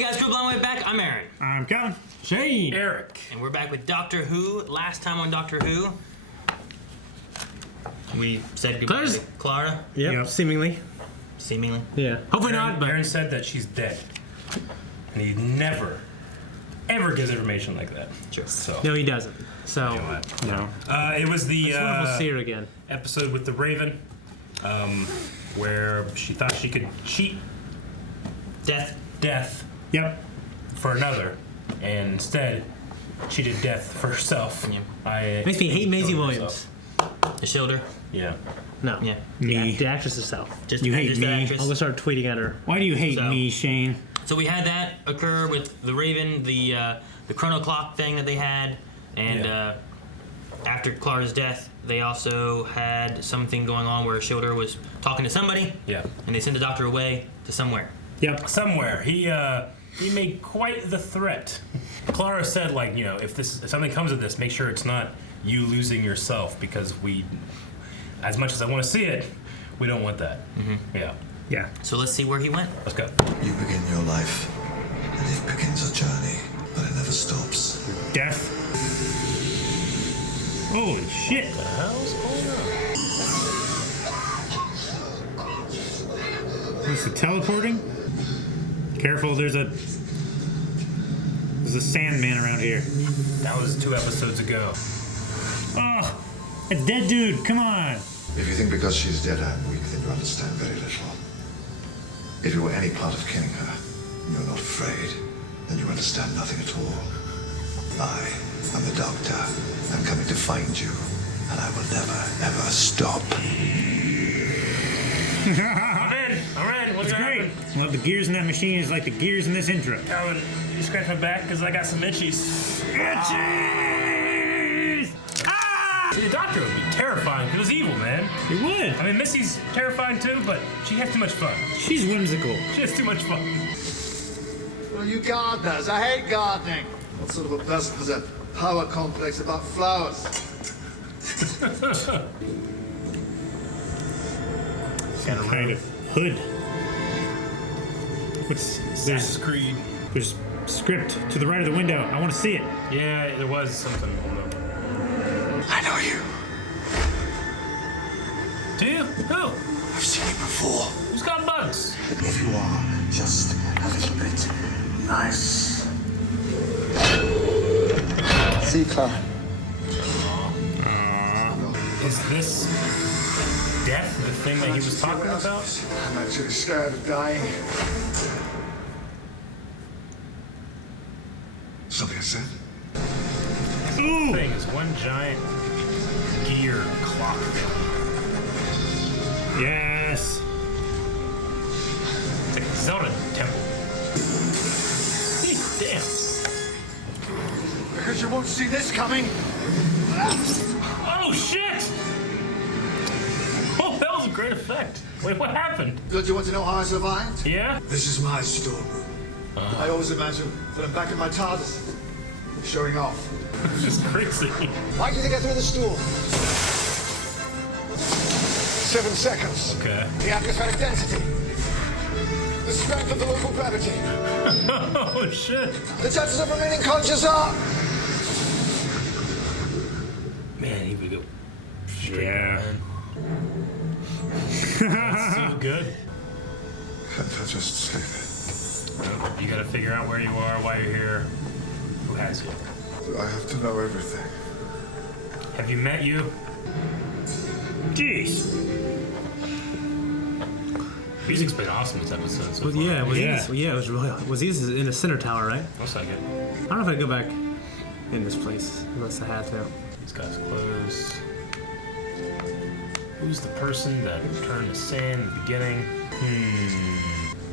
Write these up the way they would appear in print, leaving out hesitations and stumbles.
Hey guys, Group Long Way back. I'm Aaron. I'm Kevin. Shane. Eric. And we're back with Doctor Who. Last time on Doctor Who, we said goodbye to Clara. Yep. Seemingly. Seemingly. Yeah. Hopefully not, but... Aaron said that she's dead. And he never, ever gives information like that. Sure. So. No, he doesn't. So... You know what? No. It was the We'll see her again. episode with the Raven, where she thought she could cheat death Yep. for another, and instead cheated death for herself. Yeah. Makes me hate Maisie Williams. The shoulder. Yeah. No. Yeah. Me. The actress herself. Just you the- hate just the me. actress. I'm gonna start tweeting at her. Why do you hate me, Shane? So we had that occur with the Raven, the chrono clock thing that they had, and after Clara's death, they also had something going on where Shoulder was talking to somebody. Yeah. And they sent the Doctor away to somewhere. Yep. Somewhere. He made quite the threat. Clara said, like, you know, if something comes of this, make sure it's not you losing yourself, because we, as much as I want to see it, we don't want that. Mm-hmm. Yeah. Yeah. So let's see where he went. Let's go. You begin your life, and it begins a journey, but it never stops. Death. Holy shit. What the hell's going on? What's the teleporting? Careful, there's a Sandman around here. That was 2 episodes ago. Oh, a dead dude. Come on. If you think because she's dead I'm weak, then you understand very little. If it were any part of killing her, and you're not afraid, then you understand nothing at all. I am the Doctor. I'm coming to find you, and I will never, ever stop. I'm in. What's Great. happening? Well, the gears in that machine is like the gears in this intro. Calvin, you scratch my back because I got some itchies. Itchies! Ah! See, the Doctor would be terrifying if it was evil, man. It would. I mean, Missy's terrifying too, but she has too much fun. She's whimsical. She has too much fun. Well, you gardeners, I hate gardening. What sort of a person has a power complex about flowers? Some kind of hood. There's Creed. There's script to the right of the window. I want to see it. Yeah, there was something. I know you. Do you? Who? I've seen you before. Who's got bugs? If you are just a little bit nice. See, Clara. Is this death the thing that he was talking about? I'm actually scared of dying. Something I said? Ooh! Thing is one giant gear clock thing. Yes. It's like a Zelda temple. Damn. Because you won't see this coming. Oh shit! Oh, that was a great effect. Wait, what happened? Don't you want to know how I survived? Yeah? This is my storeroom. I always imagine that I'm back in my TARDIS, showing off. It's just crazy. Why do you think I threw the stool? 7 seconds. Okay. The atmospheric density. The strength of the local gravity. Oh shit. The chances of remaining conscious are... Man, he would go straight Yeah. down. That's so good. Can't I just sleep? You gotta figure out where you are, why you're here, who has you. I have to know everything. Have you met you? Jeez. Music's been awesome this episode so Well, far. yeah, Yeah. it was really. Was he in a center tower, right? Looks like it. I don't know if I'd go back in this place unless I had to. These guys close. Who's the person that turned to sand in the beginning?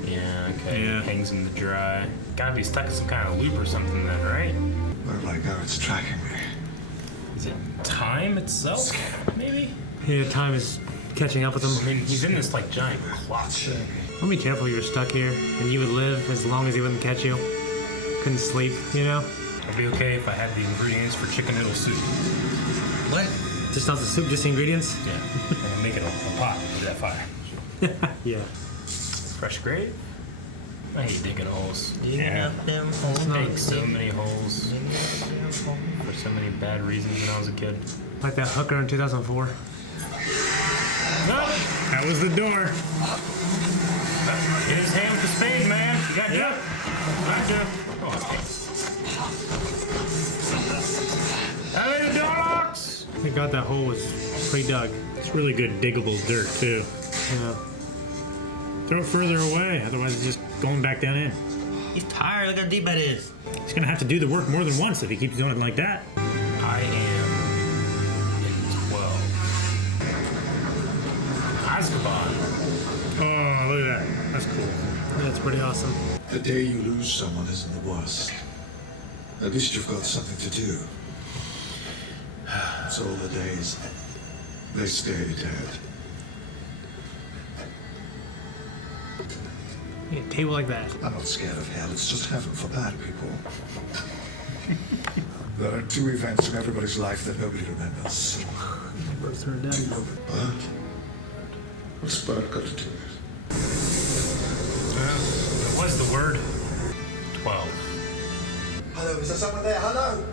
Yeah, okay. Yeah. Hangs in the dry. Gotta be stuck in some kind of loop or something then, right? Wherever I go, it's tracking me. Is it time itself? Maybe? Yeah, time is catching up with I him. mean, he's in this like giant clock thing. Don't be careful. You're stuck here, and you would live as long as he wouldn't catch you. Couldn't sleep, you know. It'd be okay if I had the ingredients for chicken noodle soup. What? Just not the soup, just the ingredients. Yeah. And then make it a pot with that fire. Yeah. Fresh grade? I hate digging holes. Digging up them holes. I dig so many holes for so many bad reasons when I was a kid. Like that hooker in 2004. That was the door. Get his hand with the spade, man. You got to. Got to. Oh, okay. Hey, the door locks. Thank God that hole was pre-dug. It's really good diggable dirt too. Yeah. Throw it further away, otherwise it's just going back down in. He's tired. Look how deep that is. He's gonna have to do the work more than once if he keeps doing it like that. I am in 12. Azkaban. Oh, look at that. That's cool. That's pretty awesome. The day you lose someone isn't the worst. At least you've got something to do. So all the days, they stay dead. Yeah, a table like that. I'm not scared of hell, it's just heaven for bad people. There are 2 events in everybody's life that nobody remembers. Birth or death. What? What's bird got to do with it? What was the word? 12. Hello, is there someone there? Hello?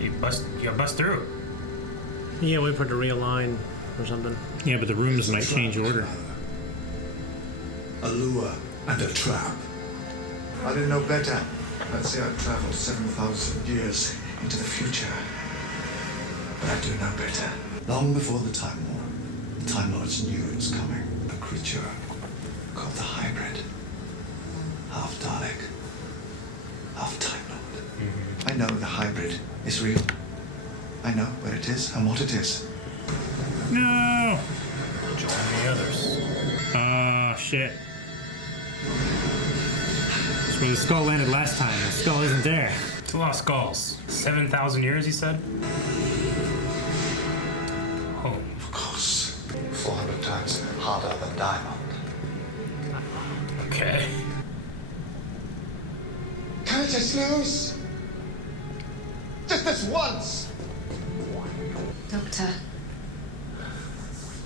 You gotta bust through. Yeah, wait for it to realign or something. Yeah, but the rooms might change order. A lure and a trap. I didn't know better. Let's say I traveled 7,000 years into the future. But I do know better. Long before the Time War, the Time Lords knew it was coming. A creature called the Hybrid. Half Dalek, half Time Lord. I know the Hybrid is real. I know where it is and what it is. No! Join the others. Oh, shit. That's where the skull landed last time. The skull isn't there. It's a lot of skulls. 7,000 years, he said? Oh. Of course. 400 times harder than diamond. Okay. Can I just lose? Just this once! Doctor,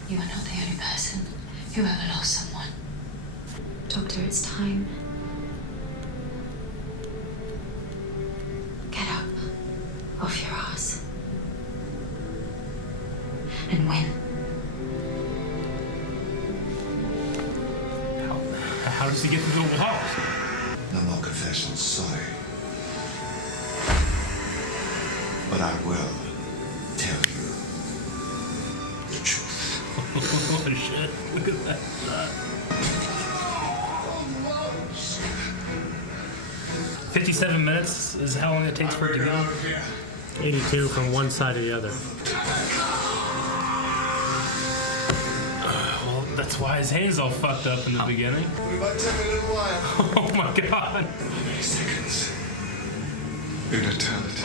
you are not the only person who ever lost someone. Doctor, it's time. Get up off your ass and win. How does he get through the wall? No more confessions, sorry. But I will tell you the truth. Oh shit, look at that. 57 minutes is how long it takes for it to go. 82 from one side to the other. Well, that's why his hand's all fucked up in the beginning. We might take a little while. Oh my god. Many seconds. In eternity.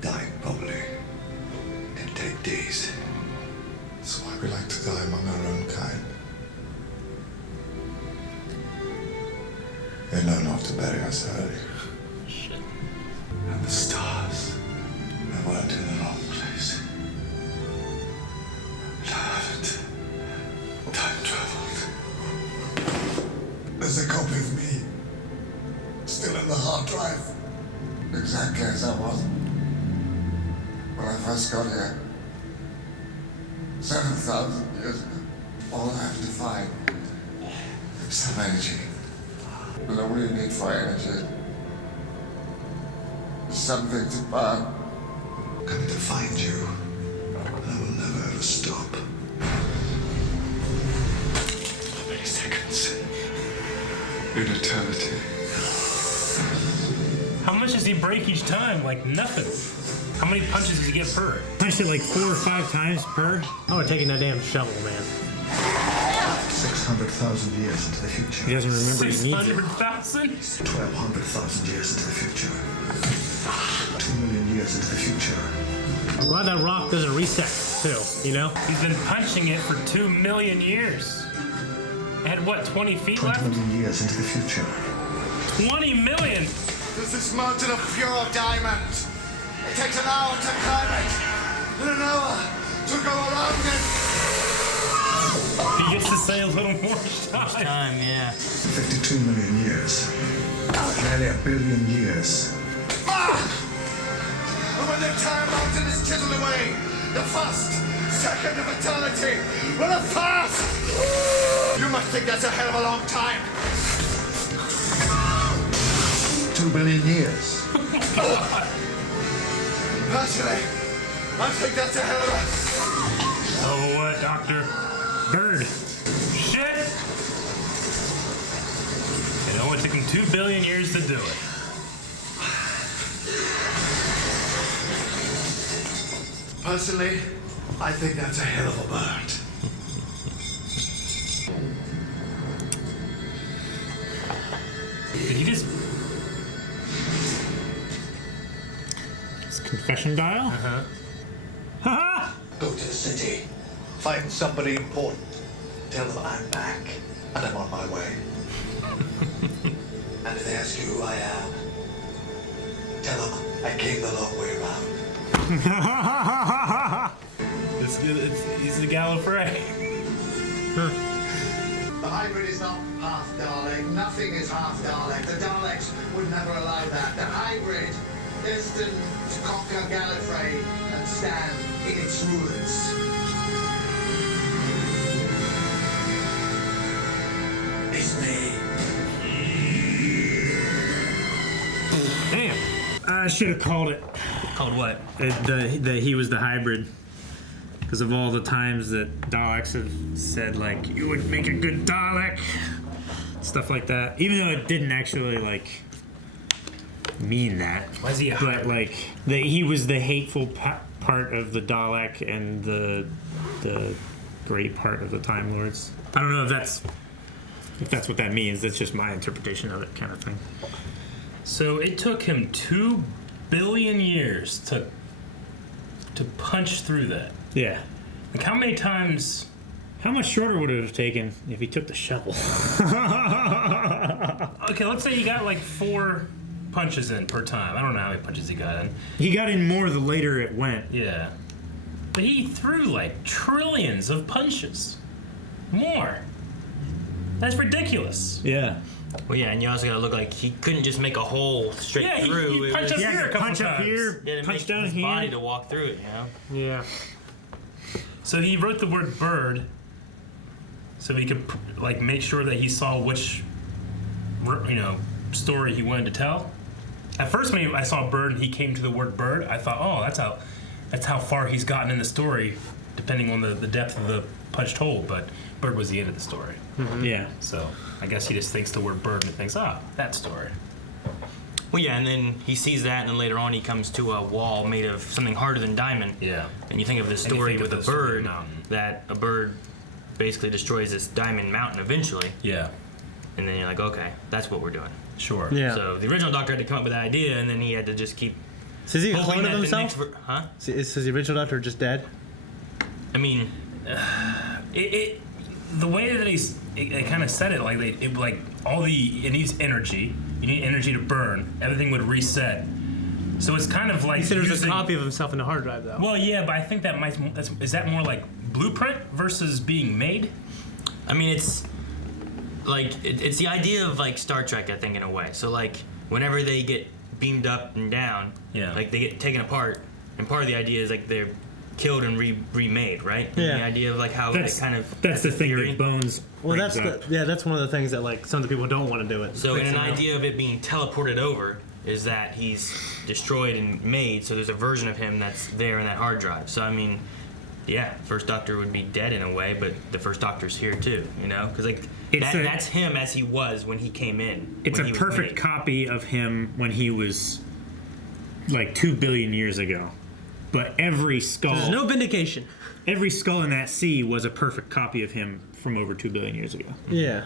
Dying probably can take days. That's why we like to die among our own kind. We know not to bury us early. Shit. And the stars, they weren't in the wrong place. I haven't time traveled. There's a copy of me still in the hard drive. Exactly as I was when I first got here. 7,000 years ago. All I have to find is some energy. But all you need for energy is something to burn. I'm coming to find you. I will never ever stop. How many seconds? In eternity. How much does he break each time? Like nothing. How many punches does he get per? Punched it like 4 or 5 times per. Oh, we're taking that damn shovel, man. 600,000 years into the future. He doesn't remember he needs it. 600,000? 1,200,000 years into the future. 2 million years into the future. I'm glad that rock doesn't reset, too, you know? He's been punching it for 2 million years. It had what, 20 feet 20 left? million years into the future. 20 million! There's this mountain of pure diamond. It takes an hour to climb it, and an hour to go around it. He gets to say a little more time. Time, yeah. 52 million years. Nearly a billion years. And when the entire mountain is chiseled away, the first second of eternity will have passed. You must think that's a hell of a long time. 2 billion years. Personally, I think that's a hell of a... Oh, what, Doctor? Bird. Shit! It only took him 2 billion years to do it. Personally, I think that's a hell of a bird. Did he just... It's confession dial? Uh-huh. Ha Go to the city, find somebody important, tell them I'm back, and I'm on my way. And if they ask you who I am, tell them I came the long way around. He's the Gallifrey. The hybrid is not half Dalek. Nothing is half Dalek. The Daleks would never allow that. The hybrid, destined to conquer Gallifrey and stand in its ruins. It's me. Damn. I should have called it. Called what? He was the hybrid. Because of all the times that Daleks have said, like, you would make a good Dalek. Stuff like that. Even though it didn't actually, like, mean that. Why is he a But, hybrid? like, he was the hateful part of the Dalek and the great part of the Time Lords. I don't know if that's what that means. That's just my interpretation of it, kind of thing. So it took him 2 billion years to punch through that. Yeah. Like, how many times... How much shorter would it have taken if he took the shovel? Okay, let's say he got like 4 punches in per time. I don't know how many punches he got in. He got in more the later it went. Yeah. But he threw like trillions of punches. More. That's ridiculous. Yeah. Well, yeah, and you also gotta look like he couldn't just make a hole straight Yeah, through. he It punched was- up here a couple punch times. up here, He had to punch make down his here. body to walk through it, you know? Yeah. So he wrote the word bird so he could like make sure that he saw which story he wanted to tell. At first when I saw bird and he came to the word bird, I thought, oh, that's how far he's gotten in the story, depending on the depth of the punched hole, but bird was the end of the story. Mm-hmm. Yeah. So I guess he just thinks the word bird and thinks, that story. Well, yeah, and then he sees that, and then later on he comes to a wall made of something harder than diamond. Yeah. And you think of the story think with of a the story bird, of the mountain. that a bird basically destroys this diamond mountain eventually, Yeah. and then you're like, okay, that's what we're doing. Sure. Yeah. So the original Doctor had to come up with that idea, and then he had to just keep So is he a hoping clone of that the himself? next huh? Is the original Doctor just dead? I mean, The way that they kind of said it, like it needs energy. You need energy to burn. Everything would reset. So it's kind of like He said there's a using- copy of himself in the hard drive, though. Well, yeah, but I think is that more like blueprint versus being made? I mean, it's like it's the idea of like Star Trek, I think, in a way. So like whenever they get beamed up and down, Yeah. like they get taken apart, and part of the idea is like they're killed and remade, right? And Yeah. the idea of like how That's it kind of that's the thing theory. that Bones. Well, brings that's up. that's one of the things that like some of the people don't want to do it. So in Fix an it up. idea of it being teleported over is that he's destroyed and made, so there's a version of him that's there in that hard drive. So I mean, yeah, First Doctor would be dead in a way, but the First Doctor's here too, you know? Because like that's him as he was when he came in. It's when a he was perfect made. copy of him when he was like 2 billion years ago. But every skull, There's no vindication. every skull in that sea was a perfect copy of him from over 2 billion years ago. Yeah.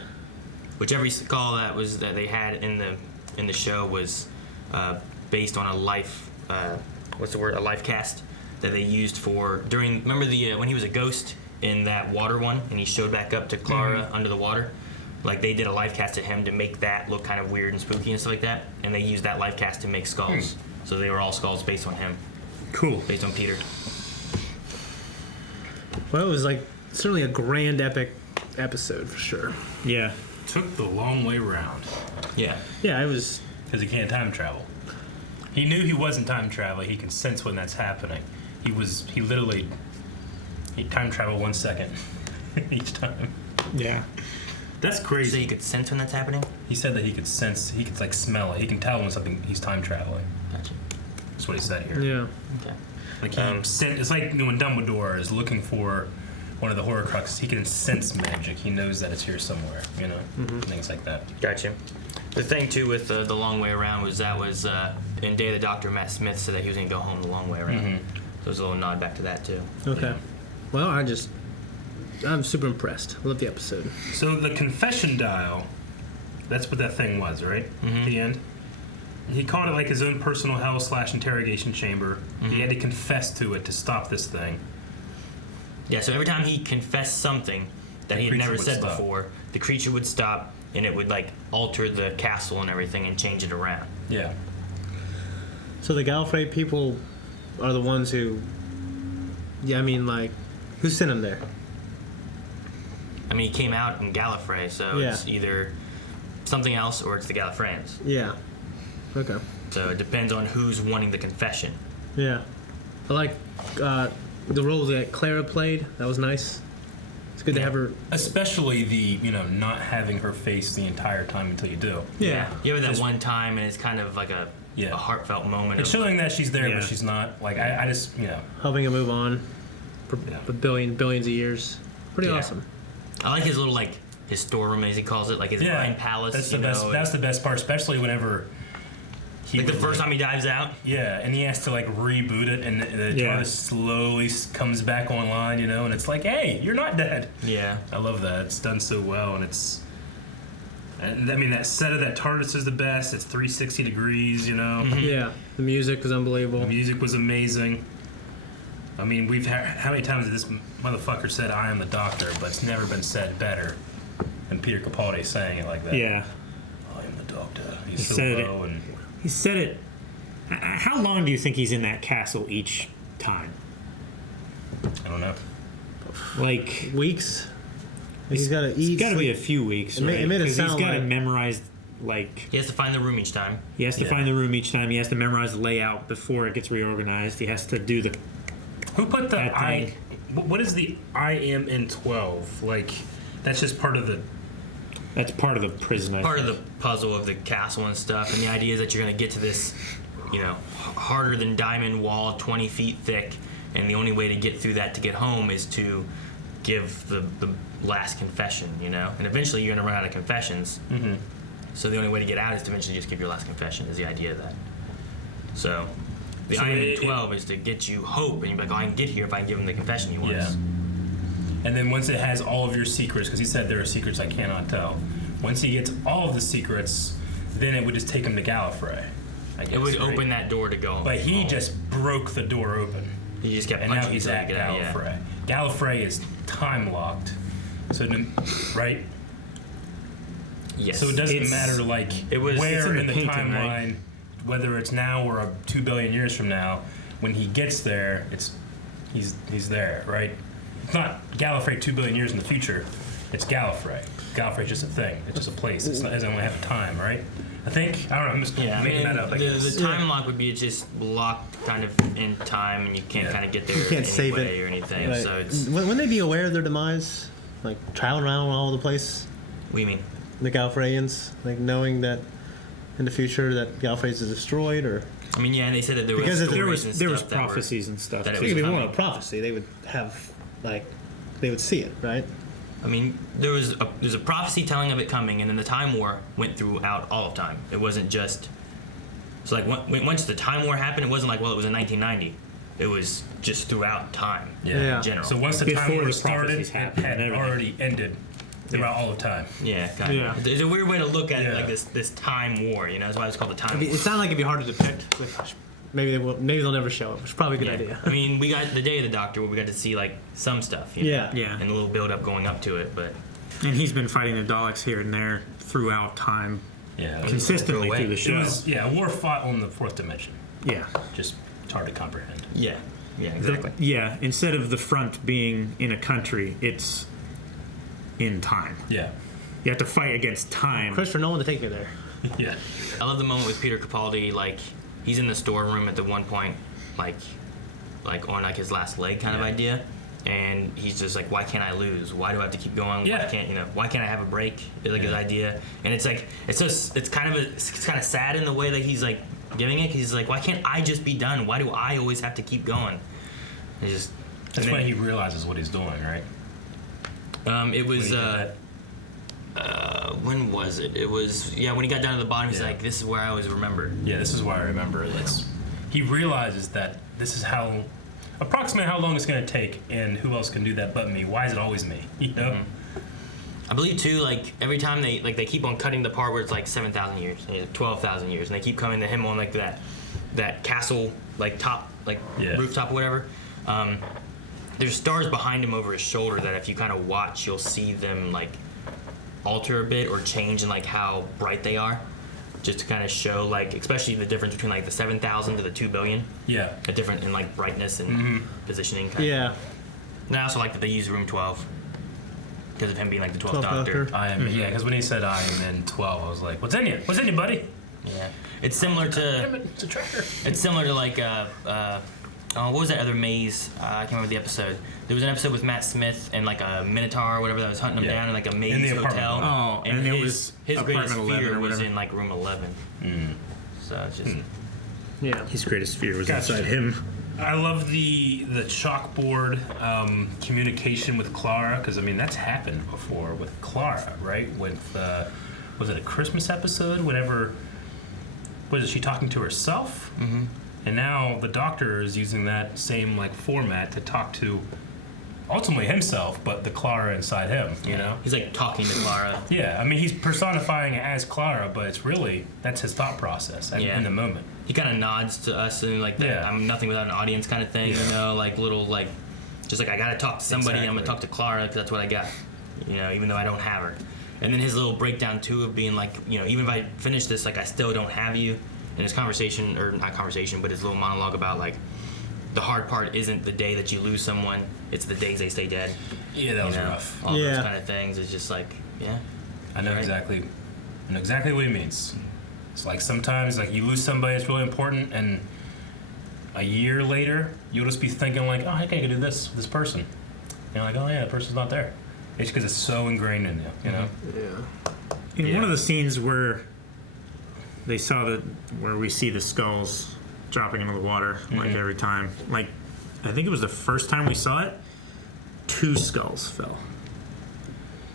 Which every skull that they had in the show was based on a life a life cast that they used for during. Remember when he was a ghost in that water one, and he showed back up to Clara under the water. Like they did a life cast of him to make that look kind of weird and spooky and stuff like that, and they used that life cast to make skulls So they were all skulls based on him, Cool. based on Peter. Well, it was like certainly a grand epic episode for sure. Yeah. Took the long way around Yeah. Yeah, it was. because he can't time travel. He knew he wasn't time traveling. He can sense when that's happening. He literally time traveled 1 second each time. Yeah. That's So crazy. you could sense when that's happening? He said that he could sense, he could like smell it. He can tell when something he's time traveling. Gotcha. That's what he said here. Yeah. Okay. Like it's like when Dumbledore is looking for one of the Horcruxes. He can sense magic. He knows that it's here somewhere. You know, things like that. Gotcha. The thing, too, with the long way around was in Day of the Doctor, Matt Smith said that he was going to go home the long way around. So there's a little nod back to that, too. Okay. Well, I'm super impressed. I love the episode. So the confession dial, that's what that thing was, right? At the end. He called it like his own personal hell / interrogation chamber. He had to confess to it to stop this thing. Yeah, so every time he confessed something that he had creature never would said stop. before, the creature would stop, and it would, like, alter the castle and everything and change it around. Yeah. So the Gallifrey people are the ones who. Yeah, I mean, like, who sent him there? I mean, he came out in Gallifrey, so Yeah. it's either something else or it's the Gallifreyans. Yeah. Okay. So it depends on who's wanting the confession. Yeah. I like the role that Clara played. That was nice. It's good to have her. Especially the, not having her face the entire time until you do. Yeah. You have that one time, and it's kind of like a heartfelt moment. It's of, showing that she's there, Yeah. but she's not. Like, I just, Helping him move on for Yeah. billions of years. Pretty Yeah. awesome. I like his little, like, his storeroom, as he calls it, like his mind palace. That's the best. That's the best part, especially whenever he like the would, first time he dives out. Yeah, and he has to like reboot it, and the Yeah. TARDIS slowly comes back online, and it's like, hey, you're not dead. Yeah. I love that. It's done so well, and I mean, that set of that TARDIS is the best. It's 360 degrees, Yeah. The music was unbelievable. The music was amazing. I mean, how many times has this motherfucker said, I am the Doctor, but it's never been said better than Peter Capaldi saying it like that. Yeah. I am the Doctor. He's He so said it. low and... He said it. How long do you think he's in that castle each time? I don't know. Like, Weeks. He's got to eat. it's got to be a sleep. few weeks, It right? made it 'Cause sound he's got to like- memorize, like, He has to find the room each time. he has to Yeah. find the room each time. He has to memorize the layout before it gets reorganized. He has to do the. Who put the That I... thing. What is the I am in 12? Like, that's just part of the... That's part of the prison. I Part of think. the puzzle of the castle and stuff, and the idea is that you're going to get to this, harder than diamond wall, 20 feet thick, and the only way to get through that to get home is to give the last confession, and eventually you're going to run out of confessions. Mm-hmm. So the only way to get out is to eventually just give your last confession, is the idea of that. So the So I am it- 12 is to get you hope, and you're like, oh, I can get here if I can give him the confession he wants. Yeah. And then once it has all of your secrets, because he said there are secrets I cannot tell. Once he gets all of the secrets, then it would just take him to Gallifrey. I guess, It would right? open that door to go. But he home. just broke the door open. He just kept And now punching he's until at he could get out, yeah. Gallifrey. Gallifrey is time locked. So, right? Yes. So it doesn't It's- matter, like, it was- it's where in in the the painting, timeline, right? whether it's now or 2 billion years from now, when he gets there, he's there, right? It's not Gallifrey 2 billion years in the future. It's Gallifrey. Gallifrey's just a thing. It's just a place. It doesn't only have a time, right? I think. I don't know. I'm just Yeah, I making mean, that up. I guess. the time lock would be just locked kind of in time, and you can't Yeah. kind of get there You can't any save way it. or anything. Right. So it's Wouldn't they be aware of their demise? Like traveling around all over the place? what do you mean? The Gallifreyans? Like knowing that in the future that Gallifrey is destroyed? Or I mean, yeah, and they said that there was Because if There stories was and there was stuff that were- prophecies and stuff. that it it was could be more coming. of a prophecy. They would have, like, they would see it, right? I mean, there's a prophecy telling of it coming, and then the Time War went throughout all of time. It wasn't just so like once the Time War happened, it wasn't like, well, it was in 1990. It was just throughout time Yeah. in general. So once the Before time war the started, prophecies it happened had and everything. already ended throughout all of time. yeah, kind of. Yeah. It's a weird way to look at it, Yeah. like this time war. That's why it's called the Time War. It sounded like it'd be hard to depict. Maybe they'll never show it, which is probably a good Yeah. idea. I mean, we got the Day of the Doctor where we got to see like some stuff. Yeah. Yeah. And a little build up going up to it, but And he's been fighting the Daleks here and there throughout time, Yeah. consistently away. through the It show. was, a war fought on the fourth dimension. Yeah. Just it's hard to comprehend. Yeah. Yeah. Exactly. Yeah. Instead of the front being in a country, it's in time. Yeah. You have to fight against time. Christopher Nolan to take you there. Yeah. I love the moment with Peter Capaldi. Like he's in the storeroom at the one point, like on like his last leg kind of idea. And he's just like, why can't I lose? Why do I have to keep going? Yeah. Why can't I have a break? Is like his idea. And it's like, it's kind of sad in the way that he's like giving it. 'Cause he's like, why can't I just be done? Why do I always have to keep going? It's just. That's when he realizes what he's doing, right? It was. When When was it? It was when he got down to the bottom. He's like, this is where I always remember. Yeah, this is why I remember. He realizes that this is approximately how long it's going to take, and who else can do that but me? Why is it always me? You know. Mm-hmm. I believe too. Like every time they keep on cutting the part where it's like 7,000 years, 12,000 years, and they keep coming to him on like that castle like top rooftop or whatever. There's stars behind him over his shoulder that if you kind of watch, you'll see them like alter a bit or change in like how bright they are, just to kind of show like especially the difference between like the 7,000 to the 2 billion. Yeah. A different in like brightness and positioning. Yeah. And I also like that they use room 12 because of him being like the 12th 12th Doctor. Doctor. Because when he said I am in 12, I was like, what's in you? What's in you, buddy? Yeah. It's similar to. It's a tracker. It's similar to like what was that other maze? I can't remember the episode. There was an episode with Matt Smith and like a Minotaur or whatever that was hunting him down in like a maze In the hotel. Oh, and it was his greatest apartment 11 fear or was whatever. in like room 11. So it's just Yeah. His greatest fear was Gotcha. inside him. I love the chalkboard communication with Clara, because I mean that's happened before with Clara, right? With was it a Christmas episode? Whenever was she talking to herself? Mm-hmm. And now the Doctor is using that same like format to talk to ultimately himself, but the Clara inside him. You know, he's like talking to Clara. Yeah, I mean he's personifying it as Clara, but it's really that's his thought process in the moment. He kind of nods to us and like that. Yeah. I'm nothing without an audience kind of thing. Yeah. You know, like little like just like I gotta talk to somebody. Exactly. I'm gonna talk to Clara because that's what I got. You know, even though I don't have her. And then his little breakdown too of being like, you know, even if I finish this, like I still don't have you. And his conversation, or not conversation, but his little monologue about like the hard part isn't the day that you lose someone, it's the days they stay dead. Yeah, that was rough. All those kind of things. It's just like, I know exactly what he means. It's like sometimes like you lose somebody that's really important, and a year later you'll just be thinking like, oh, I think I could do this with this person. And you're like, oh yeah, that person's not there. It's because it's so ingrained in you, you know. Yeah. In one of the scenes where they saw where we see the skulls dropping into the water like every time, like I think it was the first time we saw it, 2 skulls fell.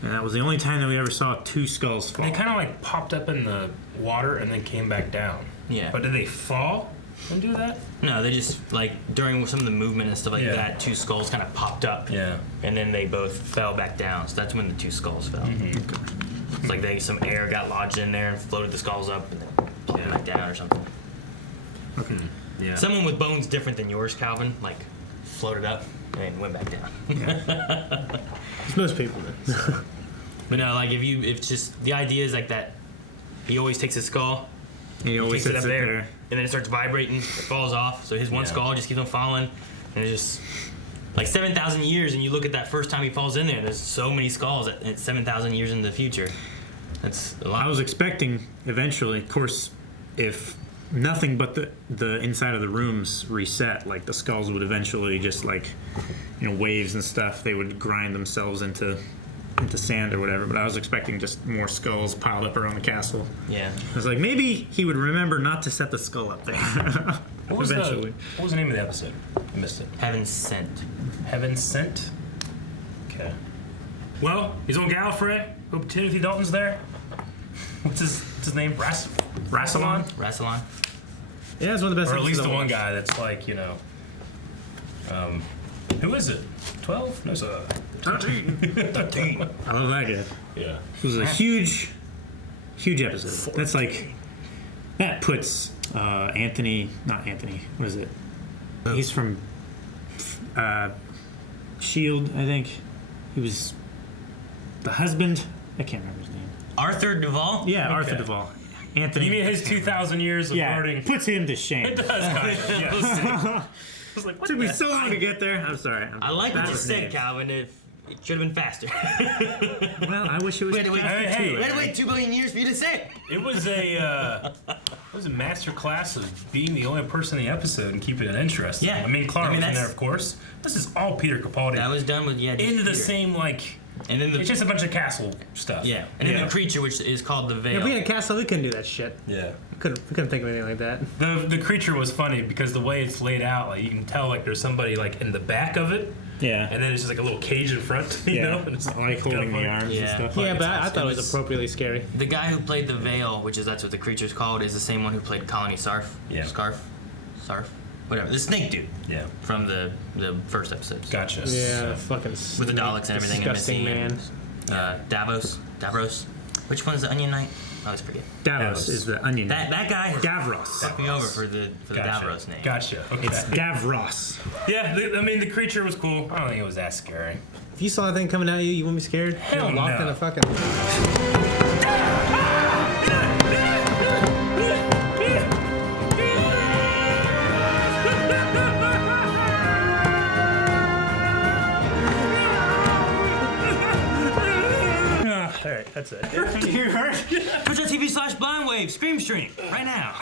And that was the only time that we ever saw 2 skulls fall. They kind of like popped up in the water and then came back down. Yeah. But did they fall and do that? no, they just like during some of the movement and stuff like that, 2 skulls kind of popped up. Yeah. And then they both fell back down. So that's when the 2 skulls fell. It's like some air got lodged in there and floated the skulls up and then came back down or something. Yeah. Someone with bones different than yours, Calvin, like floated up and went back down. It's most people. But no, like if just the idea is like that, he always takes his skull, He always takes it sits up it there, there. and then it starts vibrating, it falls off. So his one skull just keeps on falling, and it's just like 7,000 years. And you look at that first time he falls in there. There's so many skulls at 7,000 years in the future. That's a lot. I was expecting eventually, of course, if nothing but the inside of the rooms reset, like the skulls would eventually just like, waves and stuff, they would grind themselves into sand or whatever. But I was expecting just more skulls piled up around the castle. Yeah. I was like, maybe he would remember not to set the skull up there. What was eventually. what was the name of the episode? I missed it. Heaven Sent. Heaven Sent? Okay. Well, he's on Gallifrey. Hope Timothy Dalton's there. What's his name? Rassilon? Rassilon. Yeah, it's one of the best. Or at least episodes the I've one watched. guy that's like, who is it? 12? No, sir. 13. I love that guy. Yeah. It was a huge episode. That's like, that puts not Anthony, what is it? He's from S.H.I.E.L.D., I think. He was the husband. I can't remember his name. Arthur Duvall. Yeah, Arthur Okay. Duvall. Anthony. You mean his 2,000 years of guarding? puts him to shame. It does kind of. Yes. I was like, what Took me the- so long to get there. I'm sorry. I like what bad you with said, names. Calvin. It should have been faster. Well, I wish it was We had to wait, faster hey, too. we had to wait 2 billion years for you to say it. It was a master class of being the only person in the episode and keeping it interesting. Yeah. I mean, Clara was in that's- there, of course. This is all Peter Capaldi. That was done with just into the Peter. same like. And then It's just a bunch of castle stuff. yeah, and then the creature, which is called the Veil. If we had a castle, we couldn't do that shit. Yeah. We couldn't think of anything like that. The creature was funny because the way it's laid out, like you can tell like there's somebody like in the back of it, Yeah. and then it's just like a little cage in front. You know, and it's I like holding kinda the funny. arms Yeah. and stuff. Yeah, but I awesome. thought it It was was- appropriately scary. The guy who played the Veil, which is that's what the creature's called, is the same one who played Colony Sarf. Yeah. Sarf, whatever. The snake dude Yeah. from the first episodes. Gotcha. Yeah, fucking With the Daleks and everything. Disgusting and man. Missy and, Davros. Which one's the Onion Knight? I always forget. Davros is the onion. That guy has Davros. fucked me over for the Gotcha. Davros name. Gotcha. Okay. It's Davros. Yeah, I mean the creature was cool. I don't think it was that scary. If you saw that thing coming at you, you wouldn't be scared? Hell You're locked no. in a fucking. All right, that's it. Twitch.tv/blindwave, Scream Stream, right now.